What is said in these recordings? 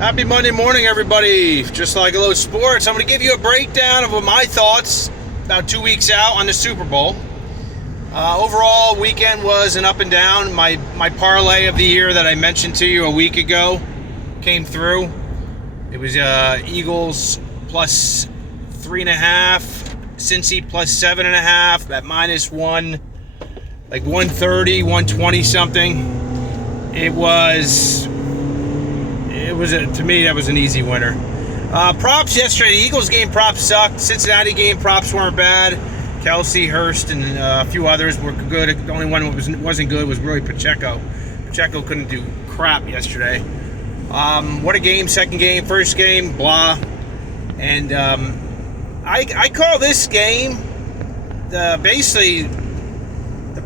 Happy Monday morning, everybody. Just like a little sports, I'm going to give you a breakdown of my thoughts about 2 weeks out on the Super Bowl. Overall, weekend was an up and down. My parlay of the year that I mentioned to you a week ago came through. It was Eagles plus 3.5, Cincy plus 7.5, at minus one, like 130, 120 something. To me, that was an easy winner. Props yesterday. The Eagles game props sucked. Cincinnati game props weren't bad. Kelsey, Hurst, and a few others were good. The only one that wasn't good was really Pacheco. Pacheco couldn't do crap yesterday. What a game. Second game. First game. Blah. And I call this game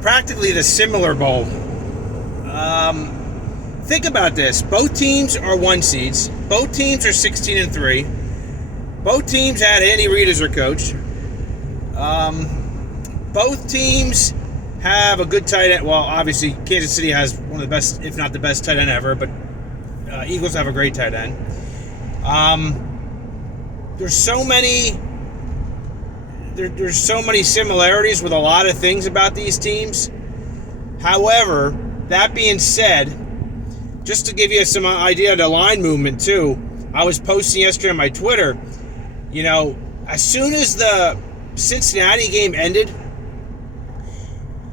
practically the similar bowl. Think about this. Both teams are 1 seeds. Both teams are 16-3. Both teams had Andy Reid as their coach. Both teams have a good tight end. Well, obviously, Kansas City has one of the best, if not the best, tight end ever. But Eagles have a great tight end. There's so many similarities with a lot of things about these teams. However, that being said, just to give you some idea of the line movement, too, I was posting yesterday on my Twitter, as soon as the Cincinnati game ended,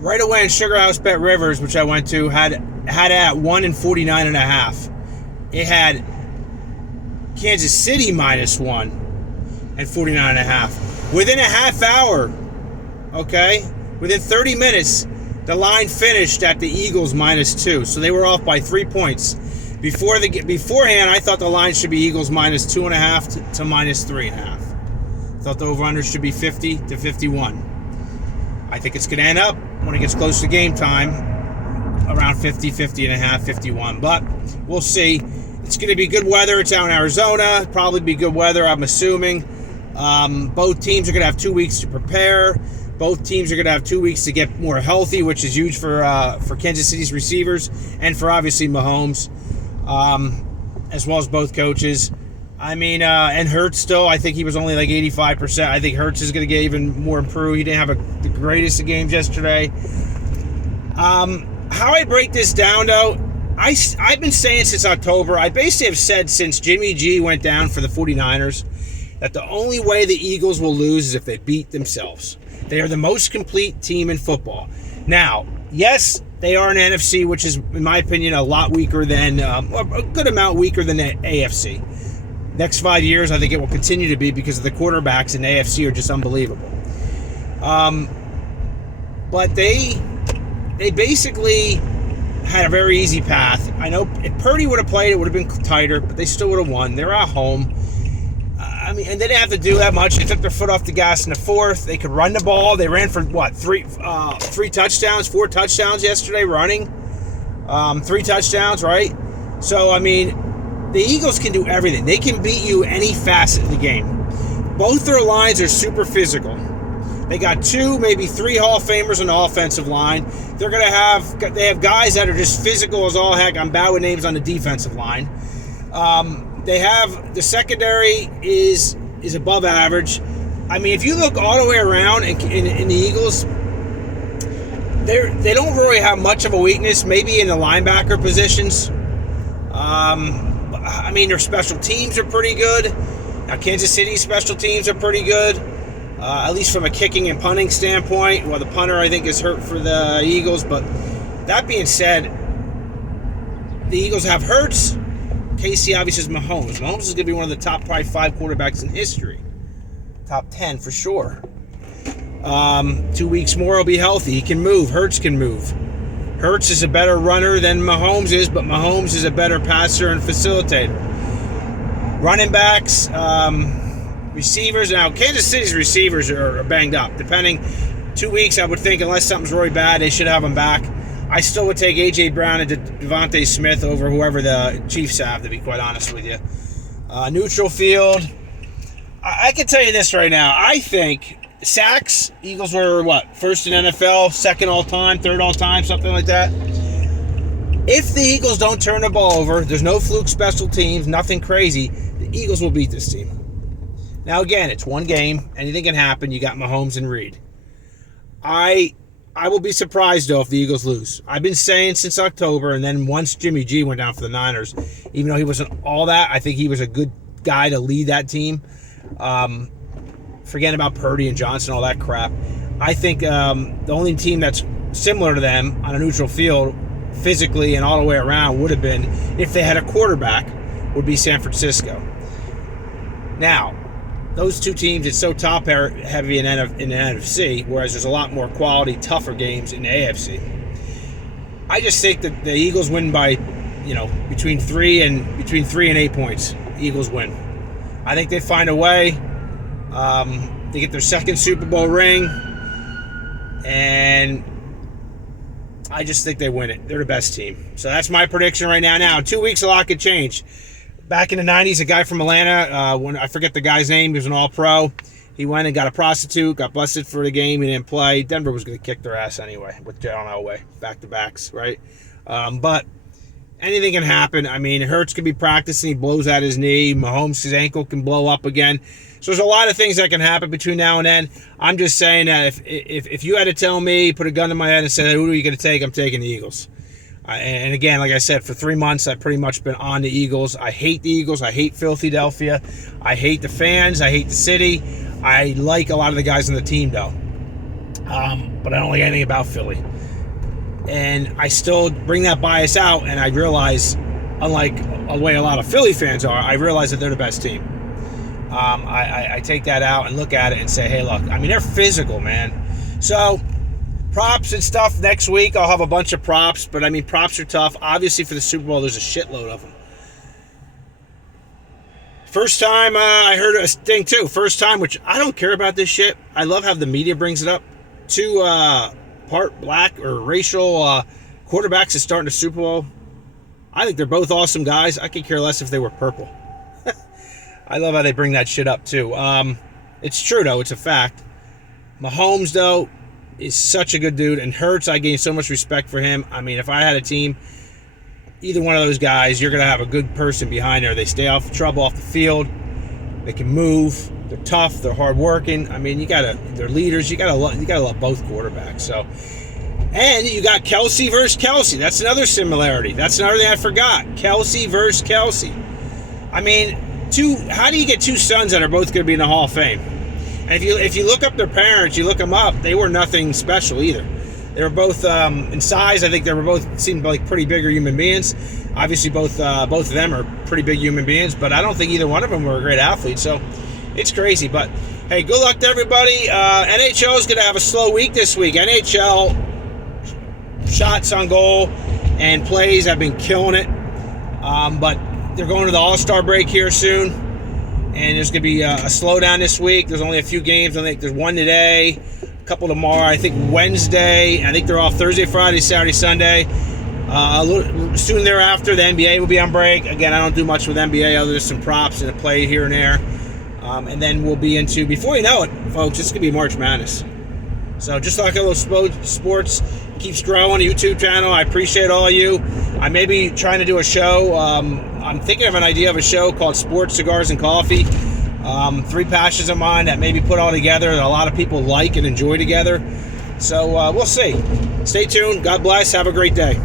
right away in Sugar House Bet Rivers, which I went to, had it at 1 and 49.5. It had Kansas City minus 1 and 49.5. Within a half hour, within 30 minutes, the line finished at the Eagles minus 2, so they were off by 3 points. Beforehand, I thought the line should be Eagles minus 2.5 to minus 3.5. Thought the over/under should be 50 to 51. I think it's going to end up, when it gets close to game time, around 50, 50.5, 51. But we'll see. It's going to be good weather. It's out in Arizona. Probably be good weather, I'm assuming. Both teams are going to have 2 weeks to prepare. Both teams are going to have 2 weeks to get more healthy, which is huge for Kansas City's receivers and for obviously Mahomes, as well as both coaches. And Hurts still, I think he was only like 85%. I think Hurts is going to get even more improved. He didn't have the greatest of games yesterday. How I break this down, though, I've been saying since October, I basically have said since Jimmy G went down for the 49ers, that the only way the Eagles will lose is if they beat themselves. They are the most complete team in football. Now, yes, they are an NFC, which is, in my opinion, a lot weaker than, a good amount weaker than the AFC. Next 5 years, I think it will continue to be because of the quarterbacks in the AFC are just unbelievable. But they basically had a very easy path. I know if Purdy would have played, it would have been tighter, but they still would have won. They're at home. And they didn't have to do that much. They took their foot off the gas in the fourth. They could run the ball. They ran for, three touchdowns, 4 touchdowns yesterday running. 3 touchdowns, right? So, the Eagles can do everything. They can beat you any facet of the game. Both their lines are super physical. They got 2, maybe 3 Hall of Famers on the offensive line. They have guys that are just physical as all heck. I'm bad with names on the defensive line. They have the secondary is above average. If you look all the way around in the Eagles, they don't really have much of a weakness. Maybe in the linebacker positions. Their special teams are pretty good. Now, Kansas City's special teams are pretty good, at least from a kicking and punting standpoint. Well, the punter, I think, is hurt for the Eagles. But that being said, the Eagles have Hurts. KC obviously is Mahomes. Mahomes is going to be one of the top probably 5 quarterbacks in history. Top 10 for sure. 2 weeks more, he'll be healthy. He can move. Hurts can move. Hurts is a better runner than Mahomes is, but Mahomes is a better passer and facilitator. Running backs, receivers. Now, Kansas City's receivers are banged up. Depending, 2 weeks, I would think, unless something's really bad, they should have them back. I still would take A.J. Brown and Devontae Smith over whoever the Chiefs have, to be quite honest with you. Neutral field. I can tell you this right now. I think sacks, Eagles were, first in NFL, second all-time, third all-time, something like that. If the Eagles don't turn the ball over, there's no fluke special teams, nothing crazy, the Eagles will beat this team. Now, again, it's one game. Anything can happen. You got Mahomes and Reed. I will be surprised, though, if the Eagles lose. I've been saying since October, and then once Jimmy G went down for the Niners, even though he wasn't all that, I think he was a good guy to lead that team. Forgetting about Purdy and Johnson, all that crap. I think the only team that's similar to them on a neutral field, physically and all the way around, would have been, if they had a quarterback, would be San Francisco. Now, those two teams, it's so top heavy in the NFC, whereas there's a lot more quality, tougher games in the AFC. I just think that the Eagles win by, between 3 and 8 points. Eagles win. I think they find a way. They get their second Super Bowl ring, and I just think they win it. They're the best team. So that's my prediction right now. Now, in 2 weeks, a lot could change. Back in the 90s, a guy from Atlanta, when I forget the guy's name, he was an all-pro. He went and got a prostitute, got busted for the game, he didn't play. Denver was going to kick their ass anyway with John Elway, back-to-backs, right? But anything can happen. I mean, Hurts could be practicing, he blows out his knee. Mahomes' his ankle can blow up again. So there's a lot of things that can happen between now and then. I'm just saying that if you had to tell me, put a gun to my head and say, who are you going to take? I'm taking the Eagles. And again, like I said, for 3 months, I've pretty much been on the Eagles. I hate the Eagles. I hate Philadelphia. I hate the fans. I hate the city. I like a lot of the guys on the team, though. But I don't like anything about Philly. And I still bring that bias out, and I realize, unlike the way a lot of Philly fans are, I realize that they're the best team. I take that out and look at it and say, hey, look, I mean, they're physical, man. So props and stuff next week. I'll have a bunch of props, but I mean, props are tough. Obviously, for the Super Bowl, there's a shitload of them. First time I heard a thing too. First time, which I don't care about this shit. I love how the media brings it up. 2 part black or racial quarterbacks is starting the Super Bowl. I think they're both awesome guys. I could care less if they were purple. I love how they bring that shit up too. It's true though. It's a fact. Mahomes though is such a good dude, and Hurts, I gain so much respect for him. I mean, if I had a team, either one of those guys, you're going to have a good person behind there. They stay off trouble off the field. They can move. They're tough. They're hardworking. I mean, they're leaders. You gotta love both quarterbacks. So, and you got Kelsey versus Kelsey. That's another similarity. That's another thing I forgot. Kelsey versus Kelsey. I mean, how do you get 2 sons that are both going to be in the Hall of Fame? And if you look up their parents, you look them up, they were nothing special either. They were both in size. I think they were both seemed like pretty bigger human beings. Obviously, both of them are pretty big human beings, but I don't think either one of them were a great athlete. So it's crazy. But hey, good luck to everybody. NHL is going to have a slow week this week. NHL shots on goal and plays have been killing it, but they're going to the All-Star break here soon. And there's going to be a slowdown this week. There's only a few games. I think there's one today, a couple tomorrow. I think Wednesday. I think they're off Thursday, Friday, Saturday, Sunday. A little soon thereafter, the NBA will be on break. Again, I don't do much with NBA other than some props and a play here and there. And then we'll be into, before you know it, folks, it's going to be March Madness. So just like a little sports keeps growing, YouTube channel. I appreciate all of you. I may be trying to do a show. I'm thinking of an idea of a show called Sports, Cigars, and Coffee. 3 passions of mine that maybe put all together that a lot of people like and enjoy together. So we'll see. Stay tuned. God bless. Have a great day.